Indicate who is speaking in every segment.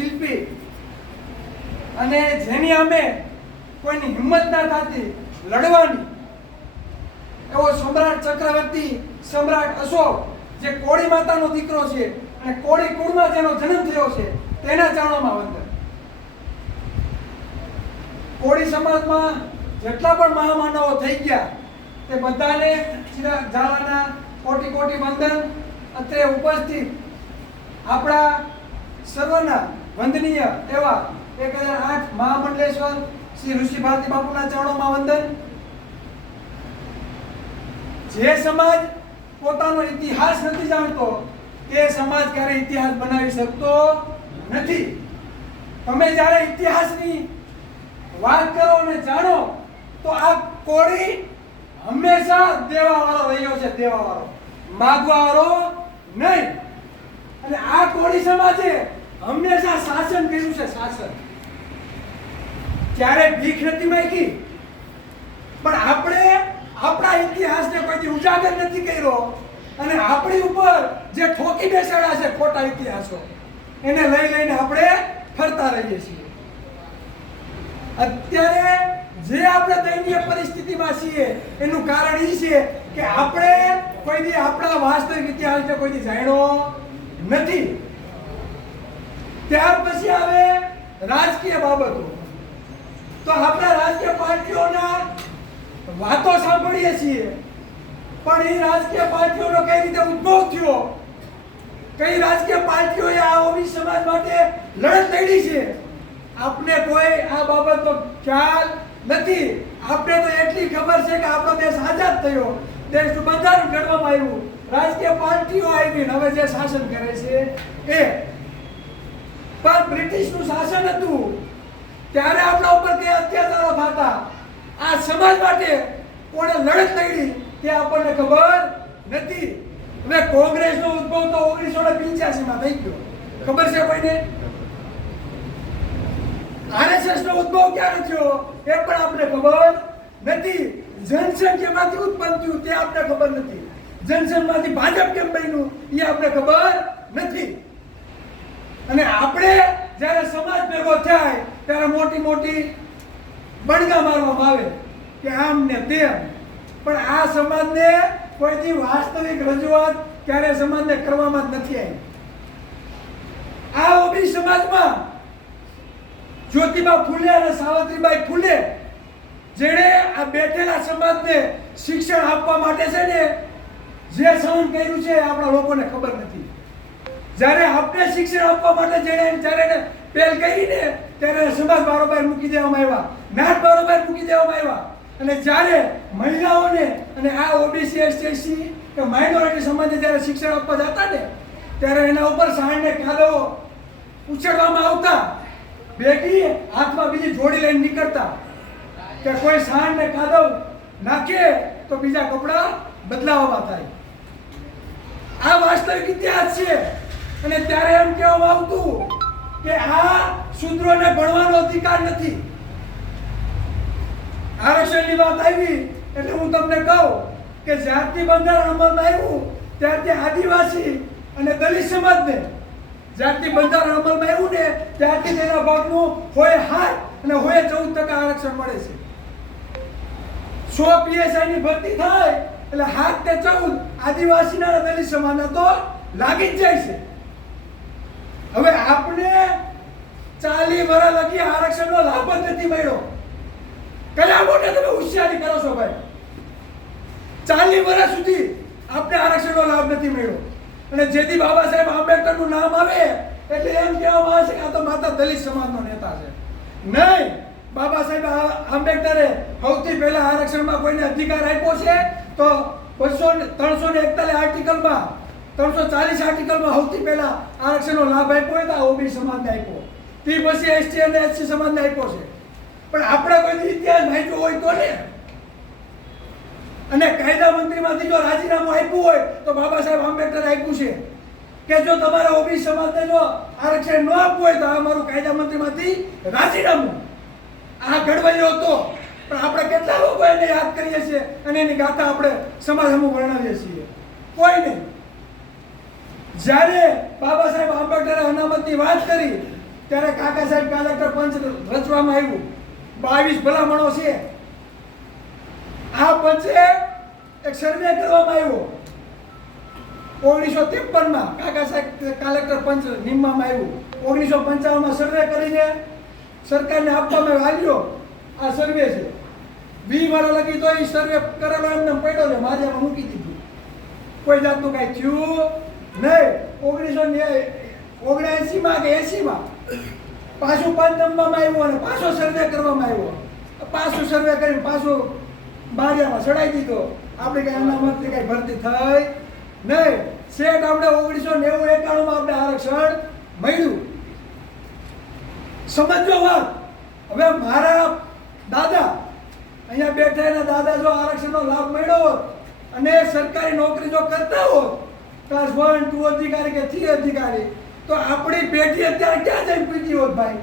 Speaker 1: શિલ્પી. અને જેની અમે કોઈની હિંમત ના થતી લડવાની. એવો સમ્રાટ ચક્રવર્તી સમ્રાટ અશોક, જે કોળી માતાનો દીકરો છે અને કોળી કુળમાં જેનો જન્મ થયો છે, તેના ચરણોમાં વંદન કોળી સમાજમાં જેટલા પણ મહામાનવો થઈ ગયા, તે બધાને ઝાલાના કોટી કોટી વંદન. અત્રે ઉપસ્થિત આપણા સર્વના વંદનીય એવા એક હજાર આઠ મહામંડલેશ્વર શ્રી ઋષિ ભારતી બાપુના ચરણોમાં વંદન. જે સમાજ પોતાનો ઇતિહાસ નથી જાણતો, તે સમાજ ક્યારે ઇતિહાસ બનાવી શકતો નથી. તમે જ્યારે ઇતિહાસની વાત કરો અને જાણો, તો આ કોળી હંમેશા દેવાવાળો રહ્યો છે, દેવાવાળો. માગવાવાળો નહીં. અને આ કોળી સમાજે હંમેશા શાસન કર્યું છે, શાસન. ક્યારે ભીખ નથી માગી. પણ આપણે આપણા ઇતિહાસને કોઈથી ઉજાગર નથી કર્યો. અને આપણી ઉપર જે ઠોકી બેસાડા છે ખોટા ઇતિહાસો, એને લઈ લઈને આપણે ફરતા રહીએ છીએ. અત્યારે જે આપણે દયનીય પરિસ્થિતિમાં છીએ, એનું કારણ એ છે કે આપણે કોઈથી આપણા વાસ્તવિક ઇતિહાસને કોઈ દી જાણ્યો નથી. ત્યાર પછી આવે રાજકીય બાબતો. તો આપણે રાજકીય પાર્ટીઓના વાતો સાંભળીએ છીએ. પણ એ રાજકીય પાર્ટીઓનો કઈ રીતે ઉદ્ભવ થયો? કઈ રાજકીય પાર્ટીઓએ આ ઓબીસી સમાજ માટે લડત લડી છે? આપને કોઈ આ બાબતનો ખ્યાલ નથી. આપણે તો એટલી ખબર છે કે આપણો દેશ આઝાદ થયો. દેશનું બંધારણ ઘડવામાં આવ્યું. રાજકીય પાર્ટીઓ આવીને હવે જે શાસન કરે છે એ પણ બ્રિટિશનું શાસન હતું. ત્યારે આપણા ઉપર કઈ અત્યાચારો થતા. આ સમાજ માટે કોણે લડત લડી તે આપણને ખબર નથી. હવે કોંગ્રેસનો ઉદ્ભવ તો ઓગણીસો ને પિંચ્યાસી માં થઈ ગયો. ખબર છે કોઈને? આરએસએસ નો ઉદ્ભવ ક્યારે થયો એ પણ આપણે ખબર નથી. જનસંખ્યામાંથી ઉત્પન્ન થયું તે આપણે ખબર નથી. જનસંઘમાંથી ભાજપ કેમ બન્યું એ આપણે ખબર નથી. અને આપણે જ્યારે સમાજ ભેગો થાય, ત્યારે મોટી મોટી બણગા મારવામાં આવે કે આમ ને તેમ. પણ આ સમાજને કોઈથી વાસ્તવિક રજૂઆત ક્યારે સમાજને કરવામાં જ નથી આવી. આ ઓબી સમાજમાં જ્યોતિબા ફૂલે અને સાવિત્રીબાઈ ફૂલે, જેણે આ બેઠેલા સમાજને શિક્ષણ આપવા માટે છે ને, જે સહન કર્યું છે આપણા લોકોને ખબર નથી. જ્યારે આપણે શિક્ષણ આપવા માટે જેને જ્યારે એને પહેલ કરી ને ત્યારે સમાજ બારોબાર મૂકી દેવામાં આવ્યા. નાટ બારોબાર મૂકી દેવામાં આવ્યા. અને જ્યારે મહિલાઓને અને આ ઓબીસી એસટી કે માઇનોરિટી સમાજને જ્યારે શિક્ષણ આપવા જતા ને, ત્યારે એના ઉપર સાંજને ખાધો ઉછેરવામાં આવતા. બેટી હાથમાં બીજી જોડી લઈને નીકળતા. કે કોઈ સાંડ ખાધો નાખે તો બીજા કપડા બદલાવવા થાય. આ વાસ્તવિક ઇતિહાસ છે. અને ત્યારે એમ કહેવામાં આવતું કે આ શૂદ્રોને ભણવાનો અધિકાર નથી. આરક્ષણની વાત આવી? એટલે હું તમને કહું કે જ્યારથી બંધારણ અમલમાં આવ્યું, ત્યારથી આદિવાસી અને દલિત સમાજને જાતિ બંધારણ અમલમાં આવ્યું ને, ત્યારથી તેના ભાગનું હોય હાથ અને હોય ચૌદ ટકા આરક્ષણ મળે છે. સો પીએસઆઈની ભરતી થાય, એટલે હાથ તે ચૌદ આદિવાસીના દલિત સમાજના તો લાગી જ જાય છે. હવે આપણે ચાલી વર્ષ લગી આરક્ષણનો લાભ જ નથી મળ્યો. કયા મોટે તમે હોશિયારી કરો છો ભાઈ? ચાલી વર્ષ સુધી આપણે આરક્ષણનો લાભ નથી મળ્યો. અને જેથી બાબા સાહેબ આંબેડકરનું નામ આવે, એટલે એમ કહેવામાં આવે છે કે આ તો માતા દલિત સમાજનો નેતા છે. નહીં, બાબા સાહેબ આંબેડકરે સૌથી પહેલા આરક્ષણમાં કોઈને અધિકાર આપ્યો છે, તો બસો ત્રણસો ને એકતાલીસ આર્ટિકલમાં ત્રણસો ચાલીસ આર્ટિકલમાં સૌથી પહેલા આરક્ષણનો લાભ આપ્યો હોય તો ઓબી સમાજને આપ્યો. તે પછી એસટી અને એસસી સમાજને આપ્યો છે. પણ આપણે કોઈ ઇતિહાસ વાંચ્યો હોય તો ને? અને કાયદા મંત્રીમાંથી જો રાજીનામું આપ્યું હોય તો બાબા સાહેબ આંબેડકર આપ્યું છે. કે જો તમારે ઓબી સમાજને જો આરક્ષણ ન આપવું હોય તો આ મારું કાયદા મંત્રીમાંથી રાજીનામું. આ ઘડવાયો હતો. પણ આપણે કેટલા લોકો એને યાદ કરીએ છીએ અને એની ગાથા આપણે સમાજ સમૂહ વર્ણવીએ છીએ. કોઈ નહીં. જ્યારે બાબા સાહેબ આંબેડકરે અનામતની વાત કરી, ત્યારે કાકા સાહેબ કલેક્ટર પંચ રચવામાં આવ્યું. બાવીસ ભલામણો છે. આ પંચે એક સર્વે કરવામાં આવ્યો. ઓગણીસો ત્રેપનમાં કાકા સાહેબ કલેક્ટર પંચ નિમવામાં આવ્યું. ઓગણીસો પંચાવનમાં સર્વે કરીને સરકારને આપવામાં આવ્યો. આ સર્વે છે. વી વાળો લખી તો એ સર્વે કરેલો એમને પડ્યો છે. મારે મૂકી દીધું. કોઈ જાતનું કાંઈ થયું નહીં, ઓગણીસો ઓગણએંસીમાં કે એંસીમાં પાછું પંચ નંબરમાં આવ્યું અને પાછો સર્વે કરવામાં આવ્યો. પાછું સર્વે કરીને પાછું બારિયામાં ચડાવી દીધો. આપણે કઈ અનામતની કઈ ભરતી થઈ નહીં. શેઠ આપણે ઓગણીસો નેવું એકાણુંમાં આપણે આરક્ષણ મળ્યું. સમજો વાત. હવે મારા દાદા, અહીંયા બેઠા એના દાદા જો આરક્ષણનો લાભ મળ્યો અને સરકારી નોકરી જો કરતા હોત ક્લાસ વન ટુ અધિકારી કે થ્રી અધિકારી. તો આપણી પેઢી અત્યારે ક્યાં જઈને પીટી હોત ભાઈ?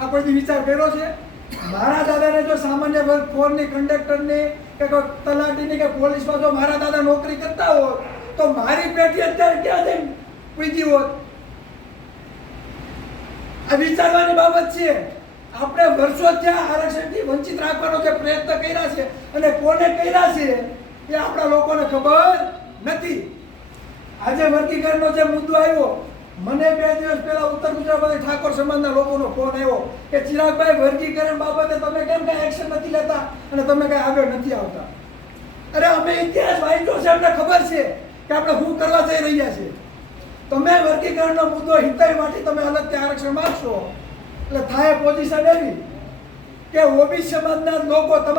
Speaker 1: આપણે જે વિચાર કર્યો છે? મારા દાદાને જો સામાન્ય વર્ગ ફોરની કંડક્ટરની કે કોઈ તલાટીની કે પોલીસમાં જો મારા દાદા નોકરી કરતા હોત, તો મારી પેઢી અત્યારે ક્યાં જઈને પીટી હોત? આ વિચારવાની બાબત છે. આપણે વર્ષો ત્યાં આરક્ષણથી વંચિત રાખવાનો જે પ્રયત્ન કર્યા છે અને કોને કર્યા છે એ આપણા લોકોને ખબર નથી. આજે વર્ગીકરણનો જે મુદ્દો આવ્યો, મને બે દિવસ પહેલા ઉત્તર ગુજરાતમાંથી ઠાકોર સમાજના લોકોનો ફોન આવ્યો કે, ચિરાગભાઈ, વર્ગીકરણ બાબતે તમે કેમ કાંઈ એક્શન નથી લેતા અને તમે કાંઈ આગળ નથી આવતા? અરે, અમે ઇતિહાસ વાંચ્યો છે, અમને ખબર છે કે આપણે શું કરવા જઈ રહ્યા છીએ. તમે વર્ગીકરણનો મુદ્દો હિતાઈ માટે તમે અલગથી આરક્ષણ માગશો. એટલે થાય પોઝિશન એવી કે ઓબીસી સમાજના લોકો તમારા